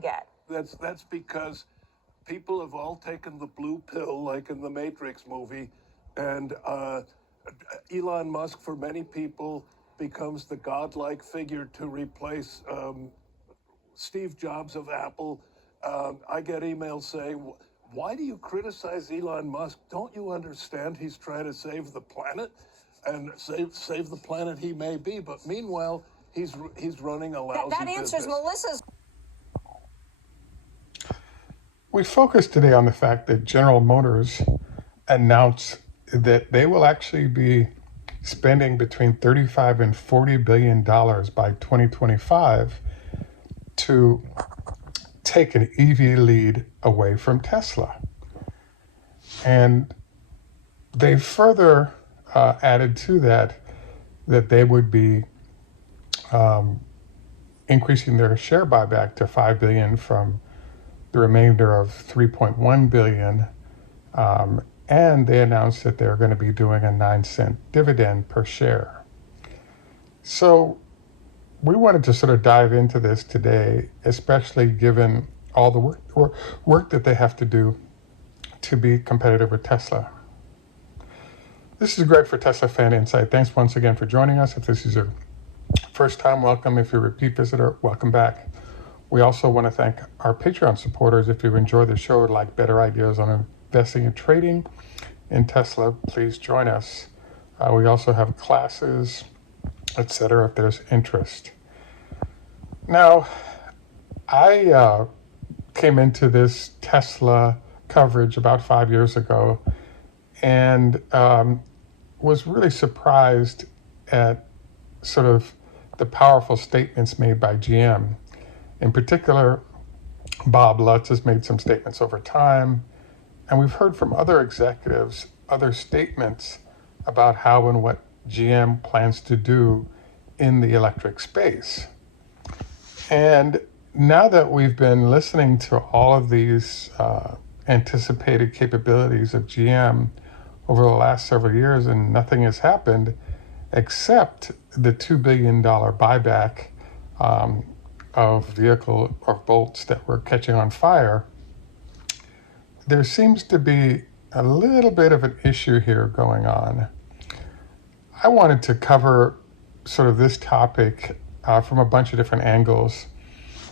get. That's because people have all taken the blue pill, like in the Matrix movie, and Elon Musk, for many people, becomes the godlike figure to replace Steve Jobs of Apple. I get emails saying, why do you criticize Elon Musk? Don't you understand he's trying to save the planet? And save the planet he may be, but meanwhile, he's running a lousy That answers business. Melissa's. We focus today on the fact that General Motors announced that they will actually be spending between $35 and $40 billion by 2025 to take an EV lead away from Tesla. And they further added to that they would be increasing their share buyback to $5 billion from the remainder of $3.1 billion. And they announced that they're going to be doing a 9-cent dividend per share. So we wanted to sort of dive into this today, especially given all the work that they have to do to be competitive with Tesla. This is Greg for Teslafaninsight. Thanks once again for joining us. If this is your first time, welcome. If you're a repeat visitor, welcome back. We also want to thank our Patreon supporters. If you enjoy the show or like better ideas on investing and trading in Tesla, please join us. We also have classes, etc., if there's interest. Now, I came into this Tesla coverage about 5 years ago and was really surprised at sort of the powerful statements made by GM. In particular, Bob Lutz has made some statements over time, and we've heard from other executives, other statements about how and what GM plans to do in the electric space. And now that we've been listening to all of these anticipated capabilities of GM over the last several years, and nothing has happened except the $2 billion buyback of vehicle or bolts that were catching on fire, there seems to be a little bit of an issue here going on. I wanted to cover sort of this topic from a bunch of different angles.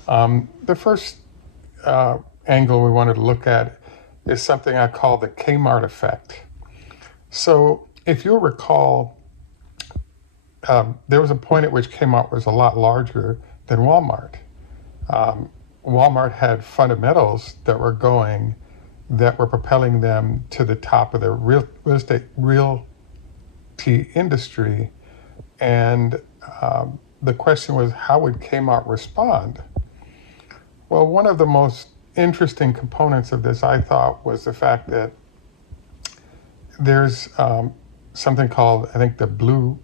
The first angle we wanted to look at is something I call the Kmart effect. So if you'll recall, there was a point at which Kmart was a lot larger than Walmart. Walmart had fundamentals that were propelling them to the top of the realty industry. And the question was, how would Kmart respond? Well, one of the most interesting components of this, I thought, was the fact that there's something called, I think, the blue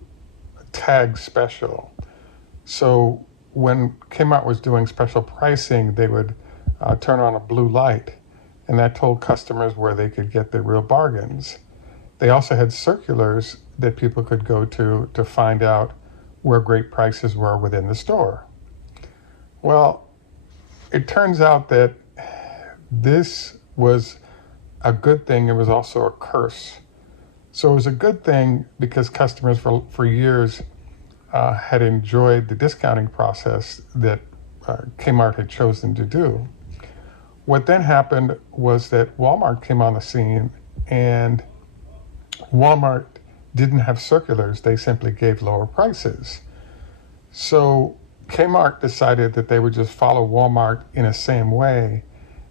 tag special. So when Kmart was doing special pricing, they would turn on a blue light, and that told customers where they could get the real bargains. They also had circulars that people could go to find out where great prices were within the store. Well, it turns out that this was a good thing. It was also a curse. So it was a good thing because customers for years had enjoyed the discounting process that Kmart had chosen to do. What then happened was that Walmart came on the scene, and Walmart didn't have circulars. They simply gave lower prices. So Kmart decided that they would just follow Walmart in the same way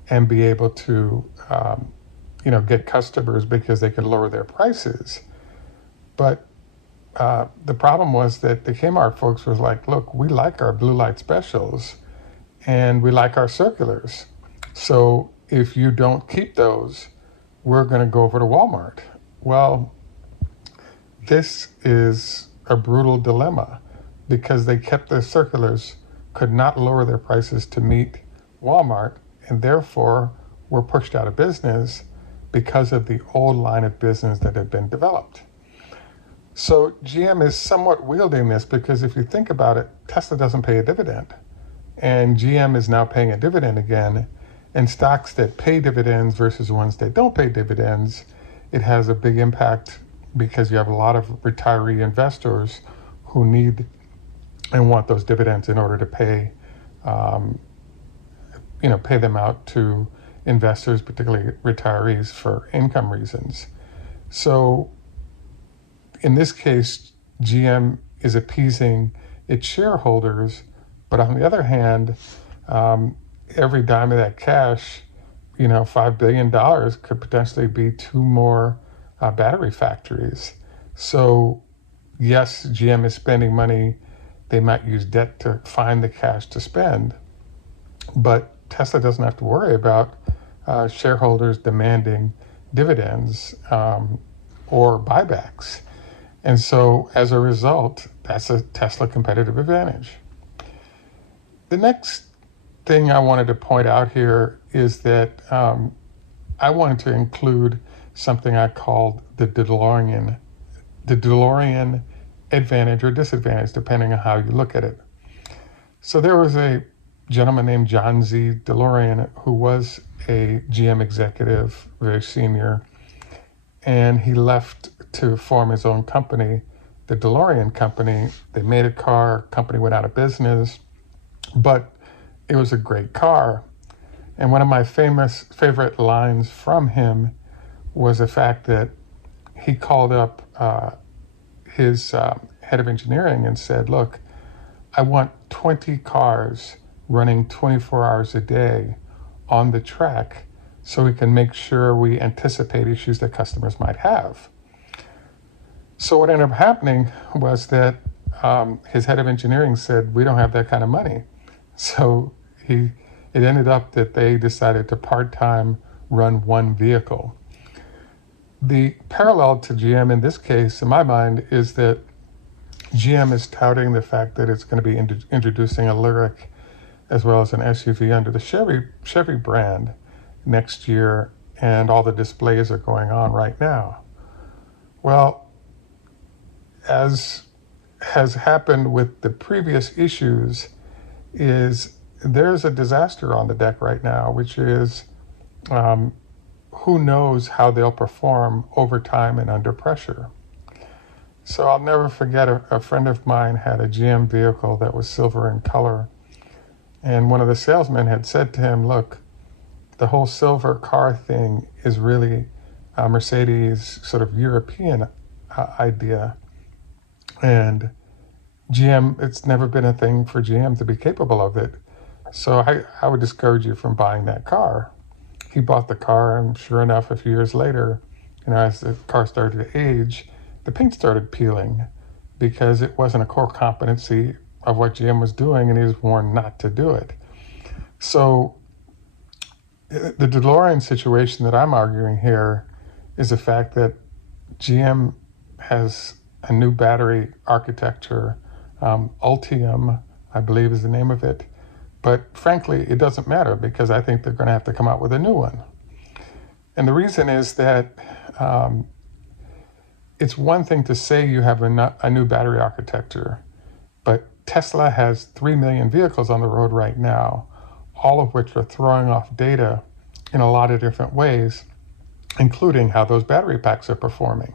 and be able to get customers because they could lower their prices. But the problem was that the Kmart folks was like, look, we like our blue light specials and we like our circulars. So if you don't keep those, we're going to go over to Walmart. Well, this is a brutal dilemma because they kept their circulars, could not lower their prices to meet Walmart, and therefore were pushed out of business because of the old line of business that had been developed. So GM is somewhat wielding this because if you think about it, Tesla doesn't pay a dividend. And GM is now paying a dividend again. And stocks that pay dividends versus ones that don't pay dividends, it has a big impact because you have a lot of retiree investors who need and want those dividends in order to pay, pay them out to investors, particularly retirees, for income reasons. So in this case, GM is appeasing its shareholders, but on the other hand, every dime of that cash, $5 billion could potentially be 2 more battery factories. So yes, GM is spending money. They might use debt to find the cash to spend, but Tesla doesn't have to worry about shareholders demanding dividends or buybacks. And so as a result, that's a Tesla competitive advantage. The next thing I wanted to point out here is that I wanted to include something I called the DeLorean advantage or disadvantage, depending on how you look at it. So there was a gentleman named John Z. Delorean who was a GM executive, very senior, and he left to form his own company, the DeLorean Company. They made a car, company went out of business, but it was a great car. And one of my favorite lines from him was the fact that he called up his head of engineering and said, look, I want 20 cars running 24 hours a day on the track so we can make sure we anticipate issues that customers might have. So what ended up happening was that his head of engineering said, we don't have that kind of money. So it ended up that they decided to part-time run one vehicle. The parallel to GM in this case, in my mind, is that GM is touting the fact that it's going to be introducing a Lyriq as well as an SUV under the Chevy brand next year, and all the displays are going on right now. Well, as has happened with the previous issues, is there's a disaster on the deck right now, which is who knows how they'll perform over time and under pressure. So I'll never forget a friend of mine had a GM vehicle that was silver in color. And one of the salesmen had said to him, look, the whole silver car thing is really a Mercedes sort of European idea. And GM, it's never been a thing for GM to be capable of it. So I would discourage you from buying that car. He bought the car, and sure enough, a few years later, as the car started to age, the paint started peeling because it wasn't a core competency of what GM was doing, and he was warned not to do it. So the DeLorean situation that I'm arguing here is the fact that GM has a new battery architecture, Ultium, I believe is the name of it. But frankly, it doesn't matter because I think they're going to have to come out with a new one. And the reason is that it's one thing to say you have a new battery architecture, but Tesla has 3 million vehicles on the road right now, all of which are throwing off data in a lot of different ways, including how those battery packs are performing.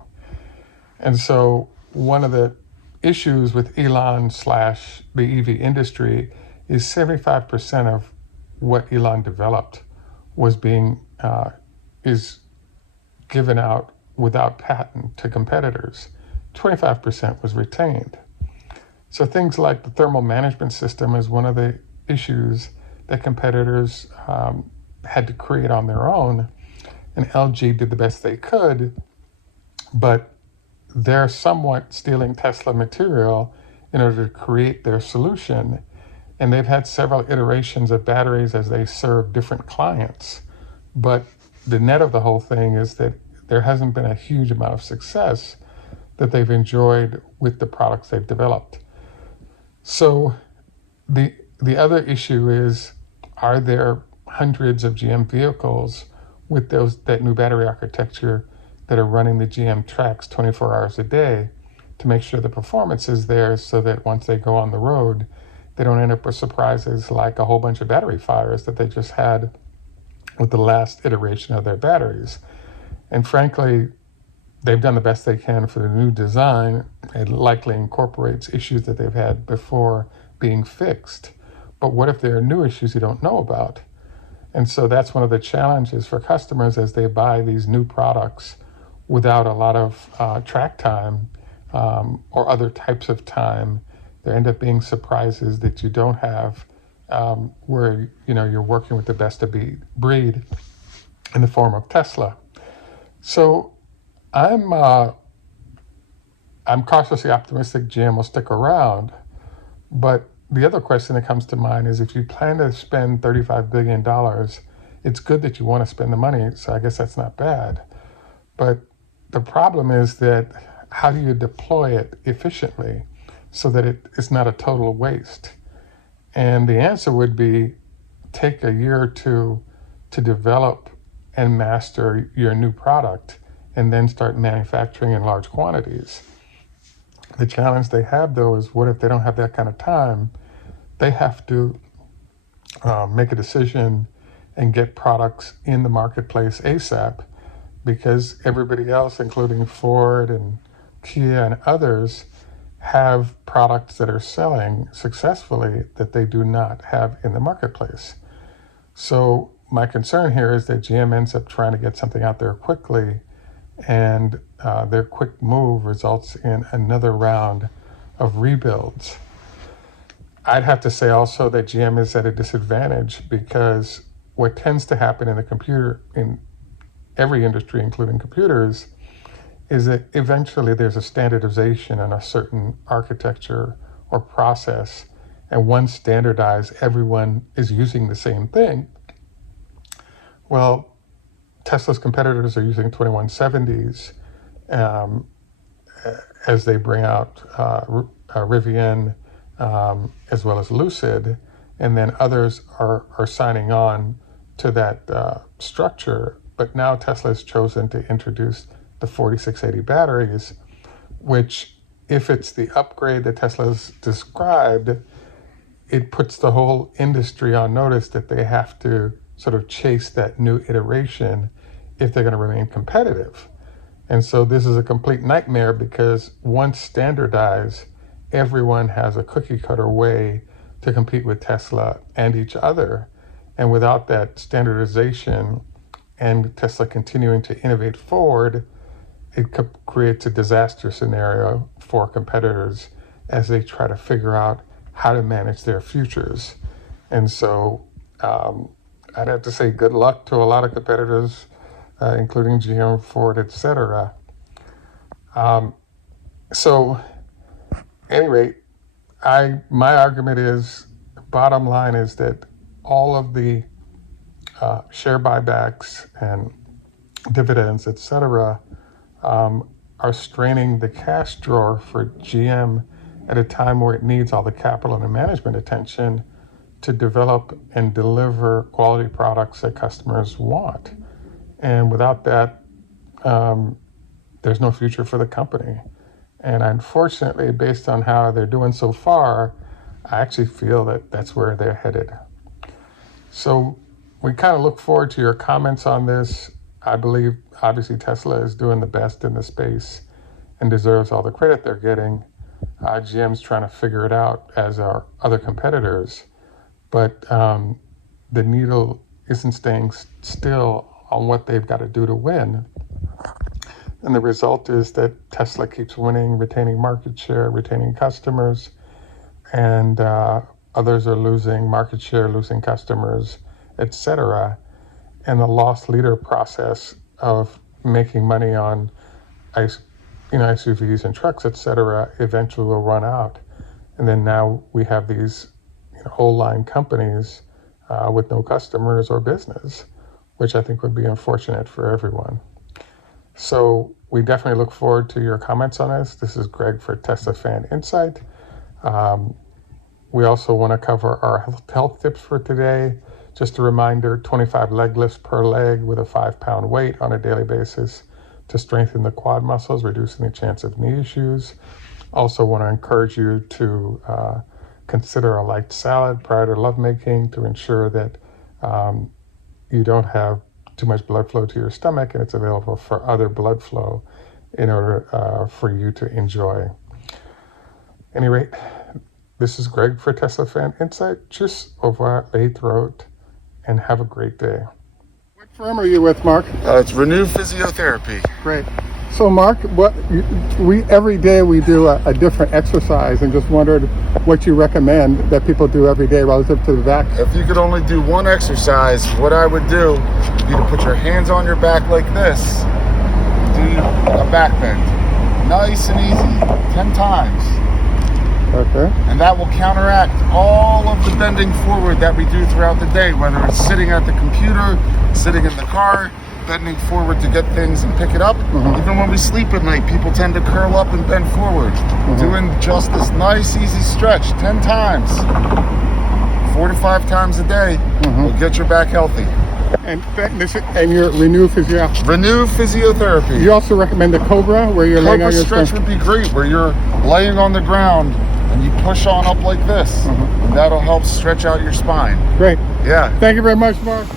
And so one of the issues with Elon / the EV industry is 75% of what Elon developed was is given out without patent to competitors. 25% was retained. So things like the thermal management system is one of the issues that competitors had to create on their own. And LG did the best they could, but they're somewhat stealing Tesla material in order to create their solution. And they've had several iterations of batteries as they serve different clients. But the net of the whole thing is that there hasn't been a huge amount of success that they've enjoyed with the products they've developed. So the other issue is, are there hundreds of GM vehicles with that new battery architecture that are running the GM tracks 24 hours a day to make sure the performance is there so that once they go on the road, they don't end up with surprises like a whole bunch of battery fires that they just had with the last iteration of their batteries. And frankly, they've done the best they can for the new design. It likely incorporates issues that they've had before being fixed. But what if there are new issues you don't know about? And so that's one of the challenges for customers as they buy these new products without a lot of track time or other types of time. There end up being surprises that you don't have where you're working with the best of breed in the form of Tesla. So I'm cautiously optimistic GM will stick around, but the other question that comes to mind is if you plan to spend $35 billion, it's good that you want to spend the money, so I guess that's not bad. But the problem is that how do you deploy it efficiently so that it's not a total waste? And the answer would be take a year or two to develop and master your new product and then start manufacturing in large quantities. The challenge they have, though, is what if they don't have that kind of time? They have to make a decision and get products in the marketplace ASAP because everybody else, including Ford and Kia and others, have products that are selling successfully that they do not have in the marketplace. So my concern here is that GM ends up trying to get something out there quickly, and their quick move results in another round of rebuilds. I'd have to say also that GM is at a disadvantage because what tends to happen in every industry, including computers, is that eventually there's a standardization on a certain architecture or process, and once standardized, everyone is using the same thing. Well, Tesla's competitors are using 2170s as they bring out Rivian as well as Lucid, and then others are signing on to that structure. But now Tesla has chosen to introduce the 4680 batteries, which, if it's the upgrade that Tesla's described, it puts the whole industry on notice that they have to sort of chase that new iteration if they're going to remain competitive. And so this is a complete nightmare because once standardized, everyone has a cookie cutter way to compete with Tesla and each other. And without that standardization and Tesla continuing to innovate forward, it creates a disaster scenario for competitors as they try to figure out how to manage their futures. And so I'd have to say good luck to a lot of competitors, including GM, Ford, etc. So at any rate, my argument is, bottom line is that all of the share buybacks and dividends, etc., are straining the cash drawer for GM at a time where it needs all the capital and the management attention to develop and deliver quality products that customers want. And without that, there's no future for the company. And unfortunately, based on how they're doing so far, I actually feel that that's where they're headed. So we kind of look forward to your comments on this. I believe, obviously, Tesla is doing the best in the space and deserves all the credit they're getting. GM's trying to figure it out, as are other competitors. But the needle isn't staying still on what they've got to do to win. And the result is that Tesla keeps winning, retaining market share, retaining customers, and others are losing market share, losing customers, etc. And the lost leader process of making money on SUVs and trucks, etc., eventually will run out. And then now we have these whole line companies with no customers or business, which I think would be unfortunate for everyone. So we definitely look forward to your comments on this. This is Greg for Teslafaninsight. We also want to cover our health tips for today. Just a reminder, 25 leg lifts per leg with a 5-pound weight on a daily basis to strengthen the quad muscles, reducing the chance of knee issues. Also want to encourage you to consider a light salad prior to lovemaking to ensure that you don't have too much blood flow to your stomach, and it's available for other blood flow in order for you to enjoy. At any rate, this is Greg for Teslafaninsight. Tschüss, au revoir, throat, and have a great day. What firm are you with, Mark? It's Renew Physiotherapy. Great. So, Mark, every day we do a different exercise, and just wondered what you recommend that people do every day relative to the back. If you could only do one exercise, what I would do would be to put your hands on your back like this, do a back bend, nice and easy, 10 times. Okay. And that will counteract all of the bending forward that we do throughout the day, whether it's sitting at the computer, sitting in the car, bending forward to get things and pick it up. Even when we sleep at night, people tend to curl up and bend forward. Doing just this nice, easy stretch 10 times, 4 to 5 times a day will get your back healthy. And your Renew Physiotherapy. Renew Physiotherapy. You also recommend the Cobra, where you're laying on your stretch would be great, where you're laying on the ground and you push on up like this. And that'll help stretch out your spine. Great. Yeah. Thank you very much, Mark.